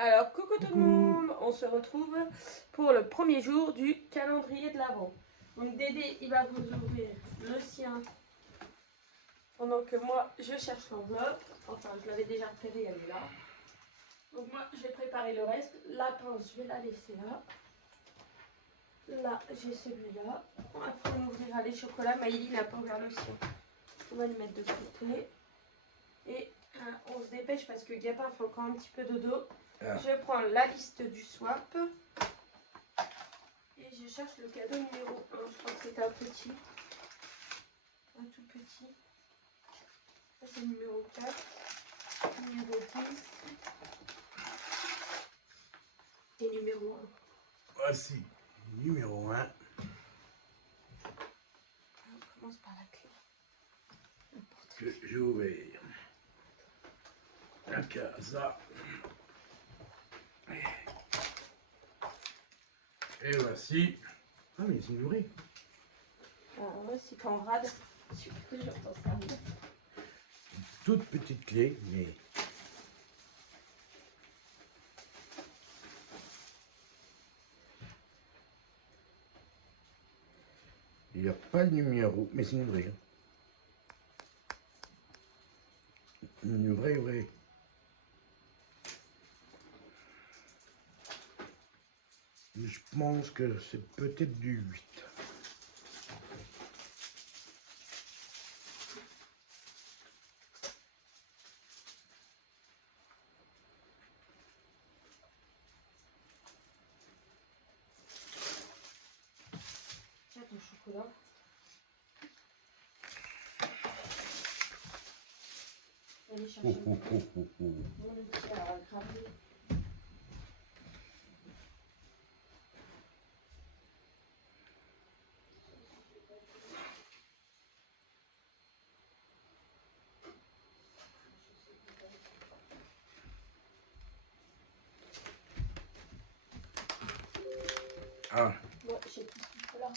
Alors, coucou tout le monde, on se retrouve pour le premier jour du calendrier de l'Avent. Donc Dédé, il va vous ouvrir le sien pendant que moi, je cherche l'enveloppe. Enfin, je l'avais déjà repérée, elle est là. Donc moi, j'ai préparé le reste. La pince, je vais la laisser là. Là, j'ai celui-là. Après, on ouvrira les chocolats. Maïli n'a pas ouvert le sien. On va le mettre de côté. Et on se dépêche parce que Gabin fait encore un petit peu dodo. Je prends la liste du swap. Et je cherche le cadeau numéro 1. Je crois que c'est un petit. Un tout petit. Ça c'est le numéro 4. Numéro 10. Et numéro 1. Voici, numéro 1. On commence par la clé. Que j'ai ouvert. La casa. Et voici. Ah mais c'est muré. Alors moi si t'en rades, je suis toujours dans ça. Toute petite clé, mais. Il n'y a pas le numéro, mais c'est une vraie. Une vraie. Je pense que c'est peut-être du 8. Tiens ton chocolat. Allez chercher mon outil à graver. Ah, Moi j'ai tout ce qu'il faut là.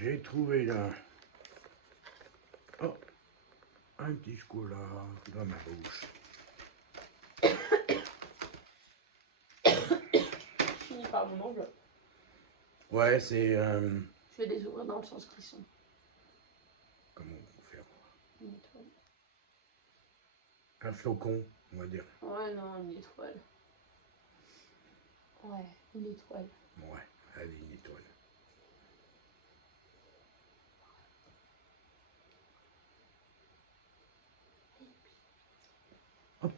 j'ai trouvé là. Oh, un petit chocolat dans ma bouche. Je finis par mon enveloppe. Ouais, c'est. Je vais les ouvrir dans le sens qu'ils sont. Comment on peut faire? Une étoile. Un flocon, on va dire. Ouais, non, une étoile. Ouais, une étoile. Ouais, allez, une étoile. Hop,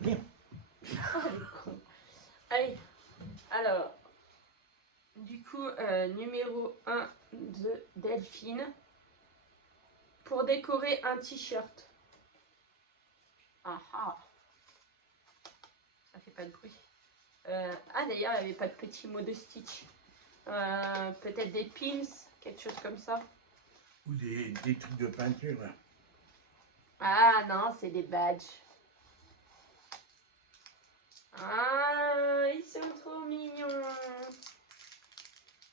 viens. Oh, les cons. Allez, alors, du coup, numéro 1 de Delphine. Pour décorer un t-shirt. Ah ah. Ça fait pas de bruit. Ah d'ailleurs, il n'y avait pas de petits mots de Stitch. Peut-être des pins, quelque chose comme ça. Ou des trucs de peinture, là. Ah non, c'est des badges. Ah, ils sont trop mignons.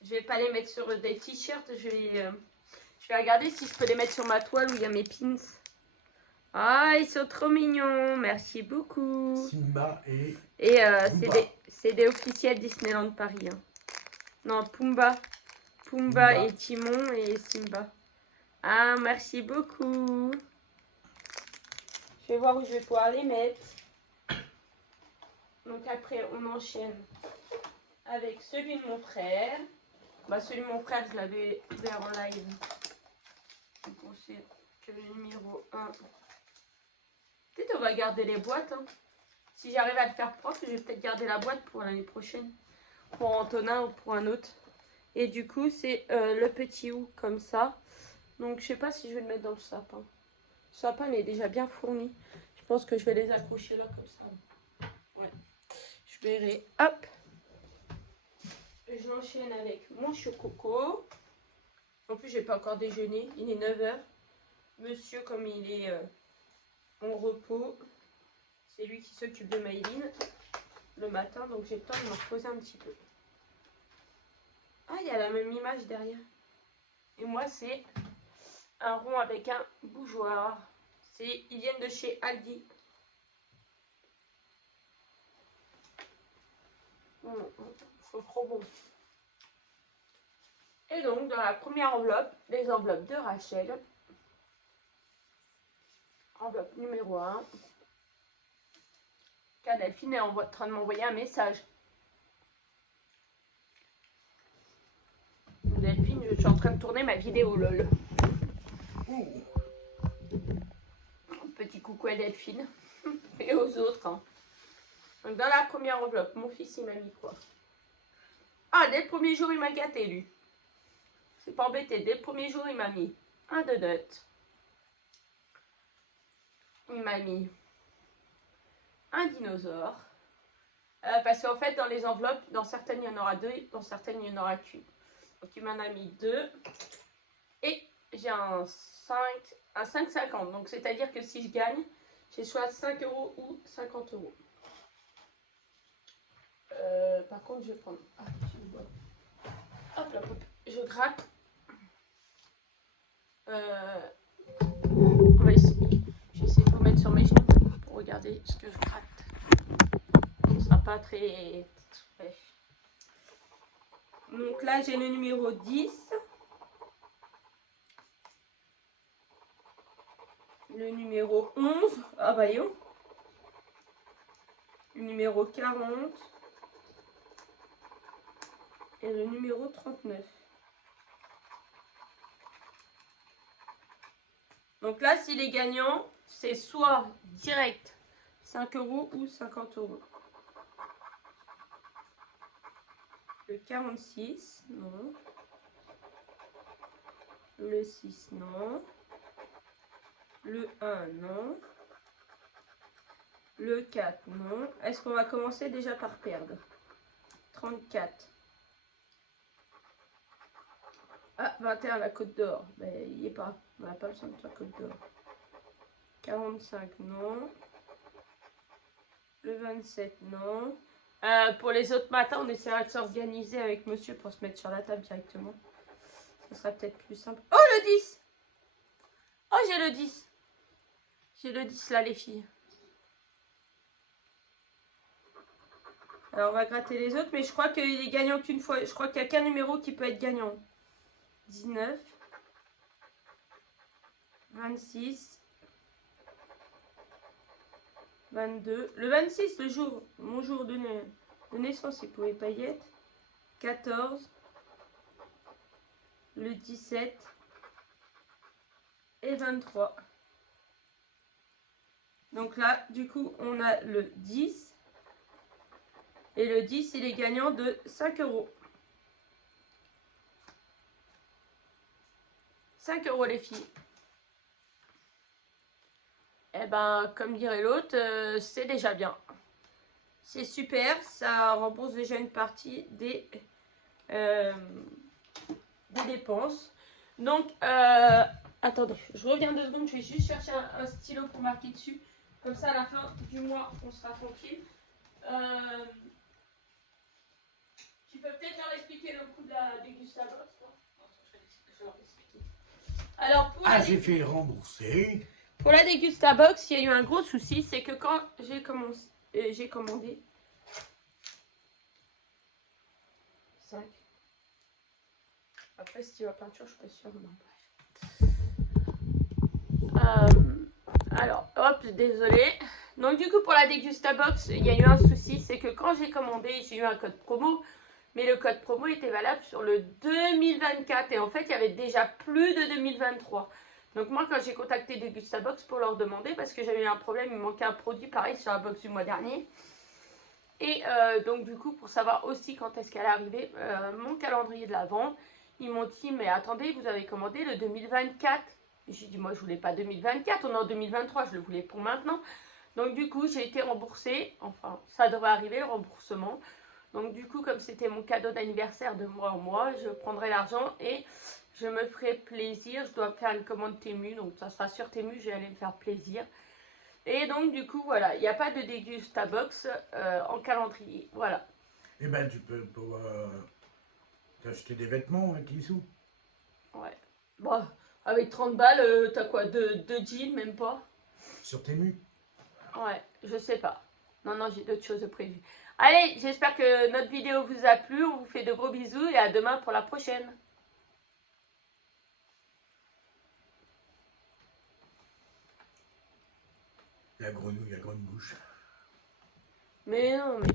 Je vais pas les mettre sur des t-shirts, je vais regarder si je peux les mettre sur ma toile où il y a mes pins. Ah, ils sont trop mignons, merci beaucoup. Simba et Et c'est des officiels Disneyland Paris. Hein. Non, Pumba et Timon et Simba. Ah, merci beaucoup. Je vais voir où je vais pouvoir les mettre. Donc après, on enchaîne avec celui de mon frère. Bah, celui de mon frère, je l'avais ouvert en live. Je pensais que le numéro 1. Peut-être on va garder les boîtes. Hein. Si j'arrive à le faire propre, je vais peut-être garder la boîte pour l'année prochaine. Pour Antonin ou pour un autre. Et du coup, c'est le petit ou comme ça. Donc, je sais pas si je vais le mettre dans le sapin. Le sapin, il est déjà bien fourni. Je pense que je vais les accrocher là comme ça. Ouais. Je verrai. Hop. J'enchaîne avec mon chococo. En plus, j'ai pas encore déjeuné. Il est 9h. Monsieur, comme il est en repos, c'est lui qui s'occupe de Maïline le matin. Donc, j'ai le temps de me reposer un petit peu. Ah, il y a la même image derrière. Et moi, c'est un rond avec un bougeoir. Ils viennent de chez Aldi. C'est trop bon. Et donc, dans la première enveloppe, les enveloppes de Rachel. Enveloppe numéro 1. Car Delphine est en train de m'envoyer un message. Delphine, je suis en train de tourner ma vidéo, lol. Petit coucou à Delphine. Et aux autres. Hein. Donc, dans la première enveloppe, mon fils, il m'a mis quoi? Ah, dès le premier jour, il m'a gâté, lui. C'est pas embêté. Dès le premier jour, il m'a mis un donut. Il m'a mis un dinosaure. Parce qu'en fait, dans les enveloppes, dans certaines, il y en aura 2, dans certaines, il n'y en aura qu'une. Donc, il m'en a mis 2. Et j'ai un 5,50. Donc, c'est-à-dire que si je gagne, j'ai soit 5 € ou 50 €. Par contre, je vais prendre... Ah, je vois. Hop là, hop. Je gratte. On va essayer. Je vais essayer de vous mettre sur mes genoux pour regarder ce que je gratte. Ce ne sera pas très... Donc là, j'ai le numéro 10. Le numéro 11. Ah bah yo. Le numéro 40. Et le numéro 39. Donc là, s'il est gagnant, c'est soit direct 5 € ou 50 €. Le 46, non. Le 6, non. Le 1, non. Le 4, non. Est-ce qu'on va commencer déjà par perdre? 34. Ah, 21, la Côte d'Or. Mais il n'y est pas. On n'a pas le centre de la Côte d'Or. 45, non. Le 27, non. Pour les autres matins, on essaiera de s'organiser avec monsieur pour se mettre sur la table directement. Ce sera peut-être plus simple. Oh, le 10! Oh, j'ai le 10. J'ai le 10 là, les filles. Alors, on va gratter les autres, mais je crois qu'il est gagnant qu'une fois. Je crois qu'il n'y a qu'un numéro qui peut être gagnant. 19. 26. 22. Le 26, le jour, mon jour de naissance, il pouvait pas y être. 14. Le 17. Et 23. Donc là, du coup, on a le 10. Et le 10, il est gagnant de 5 €. 5 € les filles. Eh ben, comme dirait l'autre, c'est déjà bien. C'est super, ça rembourse déjà une partie des dépenses. Donc, attendez, je reviens 2 secondes, je vais juste chercher un stylo pour marquer dessus. Comme ça, à la fin du mois, on sera tranquille. Tu peux peut-être leur expliquer le coût de la dégustabox, toi? Je vais leur expliquer. Alors, j'ai fait rembourser. Pour la dégustabox, il y a eu un gros souci, c'est que quand j'ai commandé 5. Après, si tu vas peinture, je suis pas sûre. Non, bref. Alors, hop, désolé. Donc, du coup, pour la dégustabox, il y a eu un souci, c'est que quand j'ai commandé, j'ai eu un code promo. Mais le code promo était valable sur le 2024. Et en fait, il y avait déjà plus de 2023. Donc moi, quand j'ai contacté Degustabox pour leur demander, parce que j'avais eu un problème, il manquait un produit pareil sur la box du mois dernier. Et donc du coup, pour savoir aussi quand est-ce qu'elle arrivait, mon calendrier de l'Avent, ils m'ont dit, mais attendez, vous avez commandé le 2024. J'ai dit, moi je voulais pas 2024, on est en 2023, je le voulais pour maintenant. Donc du coup, j'ai été remboursée, enfin, ça devrait arriver, le remboursement. Donc du coup, comme c'était mon cadeau d'anniversaire de mois en mois, je prendrai l'argent et je me ferai plaisir. Je dois faire une commande Temu, donc ça sera sur Temu, je vais aller me faire plaisir. Et donc du coup, voilà, il n'y a pas de dégustabox en calendrier, voilà. Eh ben, tu peux t'acheter des vêtements avec les sous. Ouais. Bon, avec 30 balles, t'as quoi, deux jeans, même pas? Sur Temu. Ouais, je sais pas. Non, non, j'ai d'autres choses prévues. Allez, j'espère que notre vidéo vous a plu. On vous fait de gros bisous et à demain pour la prochaine. La grenouille à grande bouche. Mais non, mais...